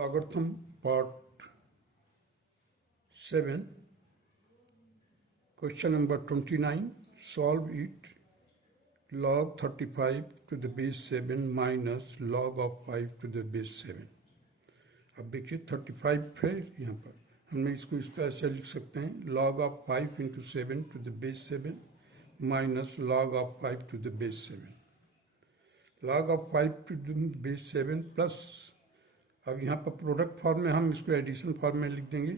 Logarithm part 7, question number 29. Solve it. Log 35 to the base 7 minus log of 5 to the base 7. अब देखिए 35 है यहाँ पर, हमने इसको इस तरह से लिख सकते हैं log of 5 into 7 to the base 7 minus log of 5 to the base 7. log of 5 to the base 7 plus, अब यहाँ पर प्रोडक्ट फॉर्म में हम इसको एडिशन फॉर्म में लिख देंगे,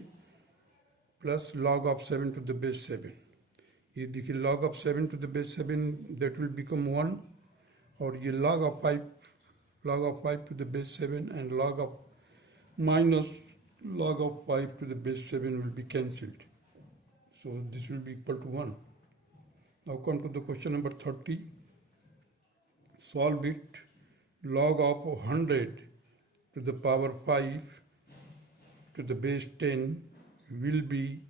plus log of 7 to the base 7. ये देखिए log of 7 to the base 7 that will become 1, और ये log of 5 to the base 7 and log of minus log of 5 to the base 7 will be cancelled. So this will be equal to 1. Now come to the question number 30. Solve it. Log of 100 to the power 5 to the base 10 will be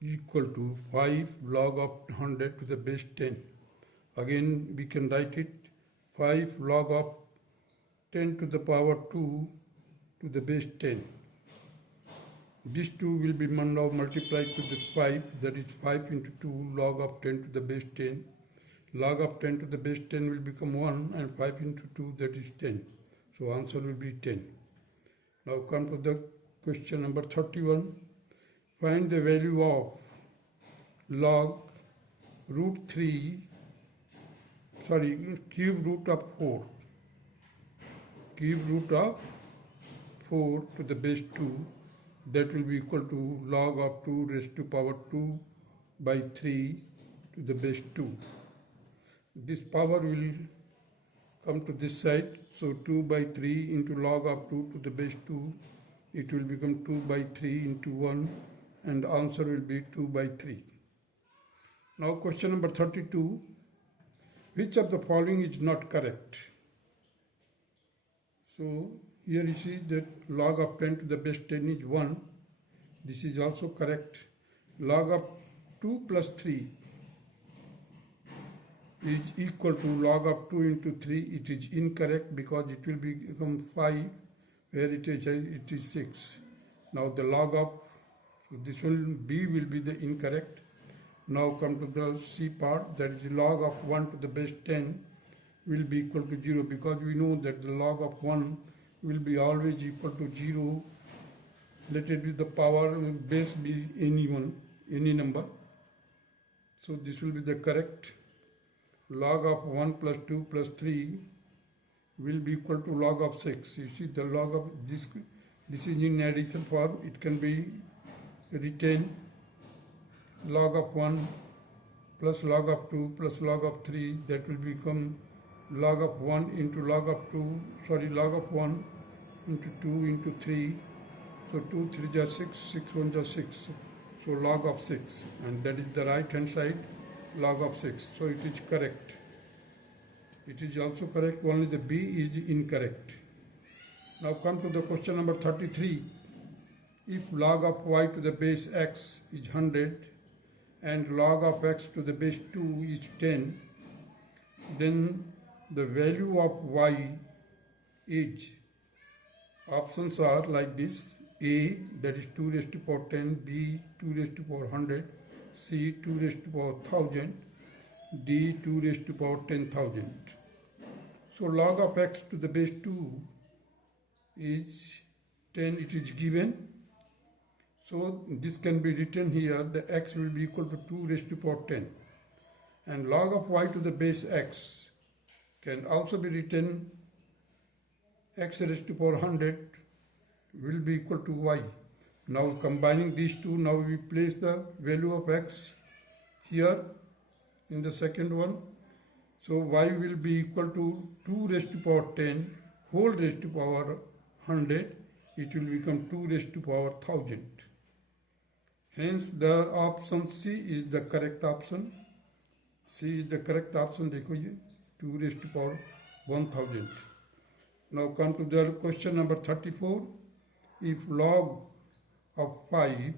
equal to 5 log of 100 to the base 10. Again we can write it 5 log of 10 to the power 2 to the base 10. This 2 will be now multiplied to the 5, that is 5 into 2 log of 10 to the base 10. Log of 10 to the base 10 will become 1 and 5 into 2, that is 10. So answer will be 10. Now come to the question number 31. Find the value of log cube root of 4. Cube root of 4 to the base 2, that will be equal to log of 2 raised to power 2 by 3 to the base 2. This power will come to this side, so 2 by 3 into log of 2 to the base 2, it will become 2 by 3 into 1, and answer will be 2 by 3. Now question number 32. Which of the following is not correct? So here you see that log of 10 to the base 10 is 1. This is also correct. Log of 2 plus 3 is equal to log of 2 into 3. It is incorrect because it will become 5 where it is 6. Now the log of, so this one B will be the incorrect. Now come to the C part, that is log of 1 to the base 10 will be equal to 0, because we know that the log of 1 will be always equal to 0. Let it be the power base be any number. So this will be the correct. Log of 1 plus 2 plus 3 will be equal to log of 6. You see the log of this is in addition form. It can be written log of 1 plus log of 2 plus log of 3, that will become log of 1 into log of 1 into 2 into 3. So 2 3 are 6, 6 1 are 6. So log of 6, and that is the right hand side, log of 6. So it is correct. It is also correct, only the B is incorrect. Now come to the question number 33. If log of y to the base x is 100 and log of x to the base 2 is 10, then the value of y is, options are like this: A, that is 2 raised to power 10, B 2 raised to power 100, C 2 raised to power 1000, D 2 raised to power 10,000. So log of x to the base 2 is 10, it is given. So this can be written here, the x will be equal to 2 raised to power 10. And log of y to the base x can also be written x raised to power 100 will be equal to y. Now combining these two, now we place the value of x here in the second one. So y will be equal to 2 raised to power 10 whole raised to power 100. It will become 2 raised to power 1000. Hence the option C is the correct option. C is the correct option. देखो ये 2 raised to power 1000. Now come to the question number 34. If log of 5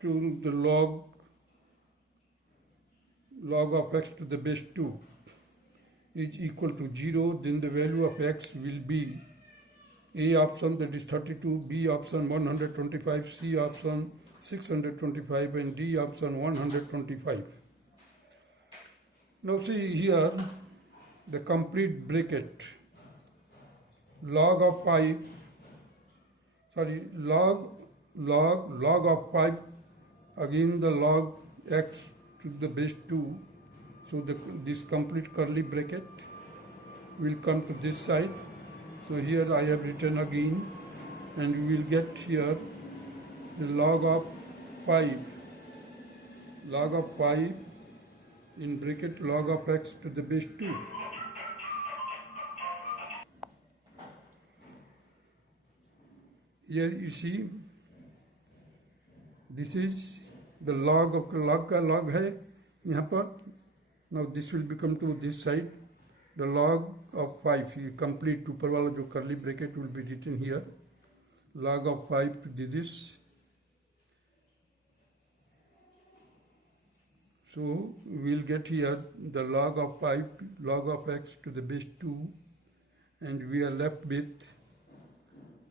to the log of x to the base 2 is equal to 0, then the value of x will be A option, that is 32, B option 125, C option 625, and D option 125. Now see here the complete bracket. Log of 5 of 5, again the log x to the base 2. So this complete curly bracket will come to this side. So here I have written again, and we will get here the log of 5 in bracket log of x to the base 2. Here you see this is the log of log का log है यहाँ पर. Now this will become to this side the log of 5. ये complete ऊपर वाला जो curly bracket will be written here. Log of 5 to this. So we will get here the log of 5, log of x to the base 2, and we are left with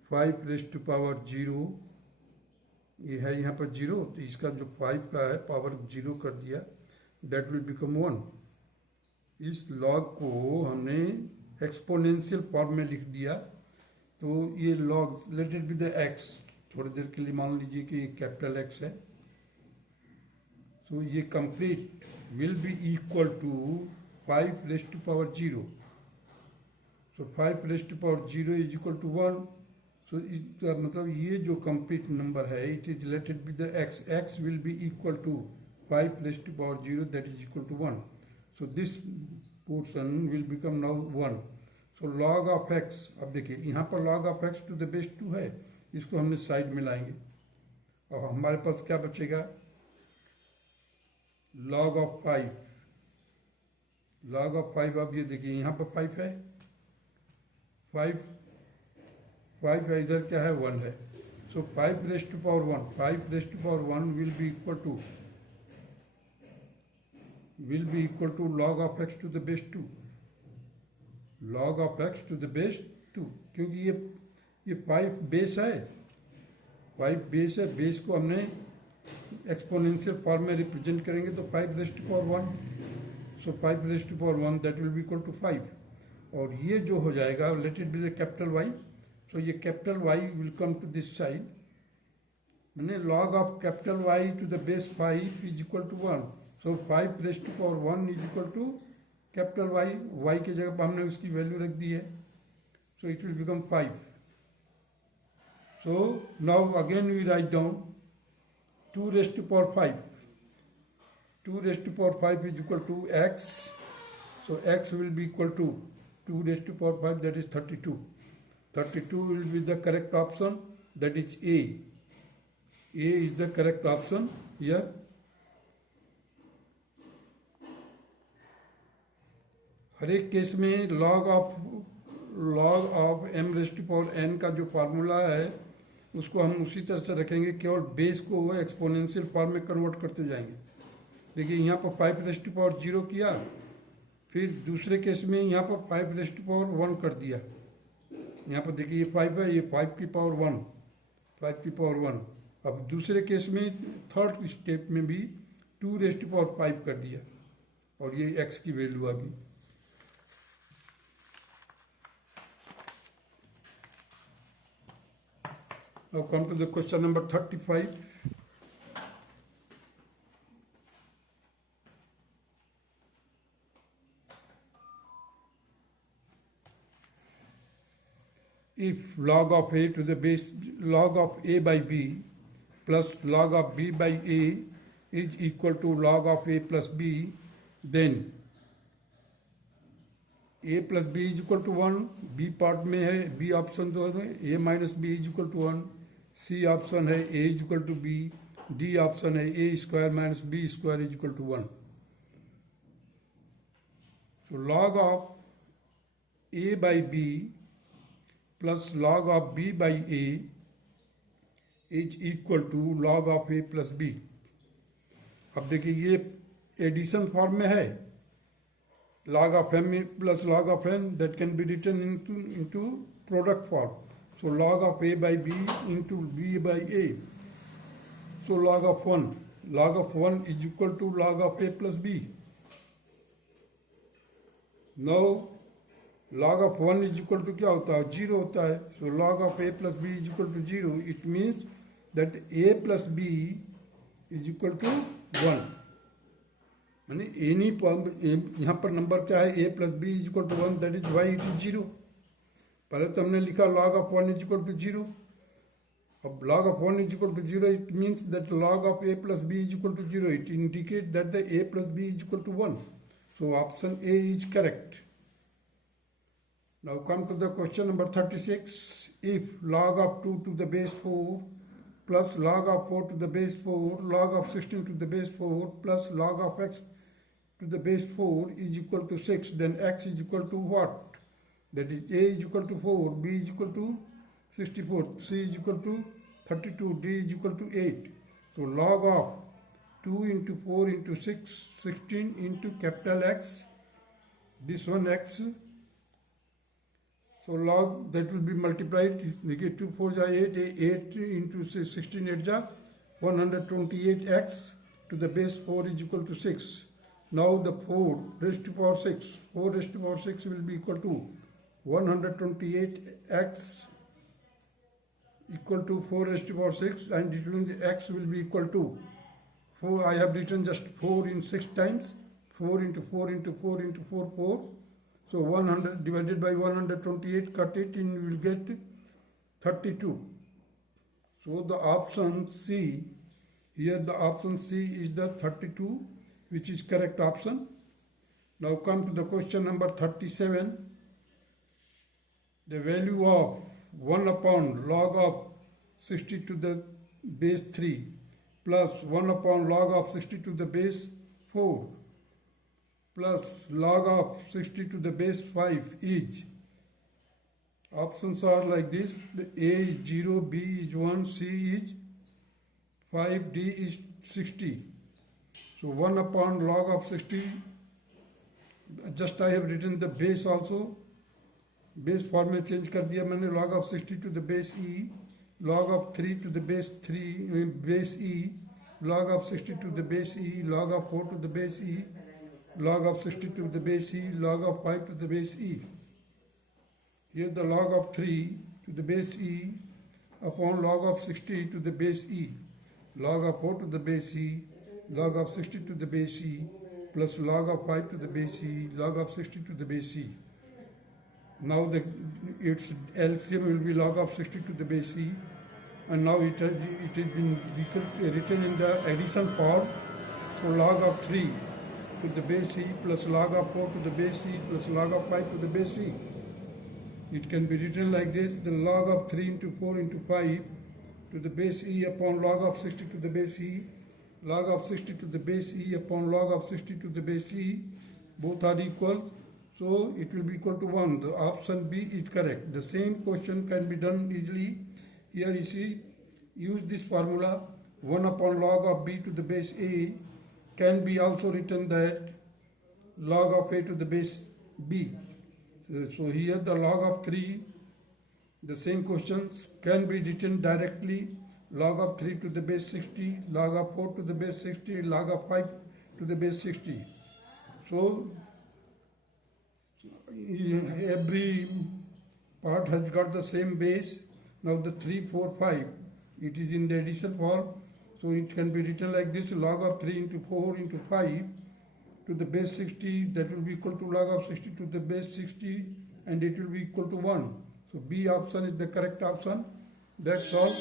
5 raised to power 0. ये है यहाँ पर 0, तो इसका जो 5 का है power 0 कर दिया, that will become 1. इस log को हमने एक्सपोनेंशियल फॉर्म में लिख दिया. तो ये log let it be the x, थोड़ी देर के लिए मान लीजिए कि ये कैपिटल x है. So ये complete will be equal to 5 raised to power 0. So 5 raised to power 0 is equal to 1. So इसका मतलब ये जो complete number है, it is let it be the x. X will be equal to 5 raised to power 0, that is equal to 1. So this portion will become now 1. So log of x, अब देखिए यहाँ पर log of x to the base 2 है, इसको हमने side में लाएंगे और हमारे पास क्या बचेगा? log of 5. log of 5, अब ये देखिए यहाँ पर 5 है, 5 है, इधर क्या है 1 है. So 5 raised to power 1, 5 raised to power 1 will be equal to log of x to the base 2. log of x to the base 2, क्योंकि ये 5 बेस है, 5 बेस है. बेस को हमने एक्सपोनेंशियल फॉर्म में रिप्रेजेंट करेंगे तो 5 raised to power 1. So 5 raised to power 1, that will be equal to 5. और ये जो हो जाएगा, let it be the capital Y. So ये capital Y will come to this side. मैंने log of capital Y to the base 5 is equal to 1. So 5 raised to power 1 is equal to capital Y. Y की जगह पर हमने उसकी value रख दी है. So it will become 5. So now again we write down 2 raised to power 5. 2 raised to power 5 is equal to x. So x will be equal to 2 raised to power 5, that is 32. 32 will be the correct option, that is A. A is the correct option here. हर एक case में log of m raised to power n का जो formula है उसको हम उसी तरह से रखेंगे, केवल बेस को वो एक्सपोनेंशियल फॉर्म में कन्वर्ट करते जाएंगे. देखिए यहाँ पर 5 raised to power 0 किया, फिर दूसरे केस में यहाँ पर 5 raised to power 1 कर दिया. यहाँ पर देखिए ये 5 है, ये 5 की पावर 1, 5 की पावर 1. अब दूसरे केस में थर्ड स्टेप में भी 2 raised to power 5 कर दिया और ये x की वैल्यू आ गई. Now come to the question number 35. If log of a to the base log of a by b plus log of b by a is equal to log of a plus b, then a plus b is equal to 1. b part में है, b option जो है a minus b is equal to 1. C option है a is equal to b. D option है a square minus b square is equal to 1. So log of a by b plus log of b by a is equal to log of a plus b. अब देखिए ये addition form में है, log of m plus log of n, that can be written into product form. So log of a by b into b by a. So log of 1 is equal to log of a plus b. Now log of 1 is equal to क्या होता है? 0 होता है. So log of a plus b is equal to 0. It means that a plus b is equal to 1. माने any यहाँ पर number क्या है? a plus b is equal to 1. That is why it is 0. पहले तो हमने लिखा log of 1 is equal to 0. अब log of 1 is equal to 0, it means that log of a plus b is equal to 0. It indicates that the a plus b is equal to 1. So option A is correct. Now come to the question number 36. If log of 2 to the base 4 plus log of 4 to the base 4, log of 16 to the base 4 plus log of x to the base 4 is equal to 6, then x is equal to what? That is a is equal to 4, b is equal to 64, c is equal to 32, d is equal to 8. So log of 2 into 4 into 6, 16 into capital X, this one x. So log that will be multiplied, it's negative 4 is 8 into 16 8 is 128x to the base 4 is equal to 6. Now the 4 raised to power 6, 4 raised to power 6 will be equal to 128x equal to 4 raised to power 6, and it means x will be equal to 4. I have written just 4 in 6 times. 4 into 4 into 4 into 4, 4. So 100 divided by 128, cut it and you will get 32. So the option C, here the option C is the 32, which is correct option. Now come to the question number 37. The value of 1 upon log of 60 to the base 3 plus 1 upon log of 60 to the base 4 plus log of 60 to the base 5 is. Options are like this. The A is 0, B is 1, C is 5, D is 60. So 1 upon log of 60, just I have written the base also. Base form में change कर दिया मैंने. log of 60 to the base e, log of 3 to the base 3 base e, log of 60 to the base e, log of 4 to the base e, log of 60 to the base e, log of 5 to the base e. Here the log of 3 to the base e upon log of 60 to the base e, log of 4 to the base e, log of 60 to the base e, plus log of 5 to the base e, log of 60 to the base e. Now its LCM will be log of 60 to the base e, and now it has been written in the addition form. So log of 3 to the base e plus log of 4 to the base e plus log of 5 to the base e. It can be written like this: the log of 3 into 4 into 5 to the base e upon log of 60 to the base e, log of 60 to the base e upon log of 60 to the base e, both are equal. So it will be equal to 1. The option B is correct. The same question can be done easily. Here you see, use this formula. 1 upon log of B to the base A can be also written that log of A to the base B. So here the log of 3, the same questions can be written directly. Log of 3 to the base 60, log of 4 to the base 60, log of 5 to the base 60. So every part has got the same base. Now the 3, 4, 5, it is in the addition form. So it can be written like this: log of 3 into 4 into 5 to the base 60, that will be equal to log of 60 to the base 60, and it will be equal to 1. So B option is the correct option. That's all.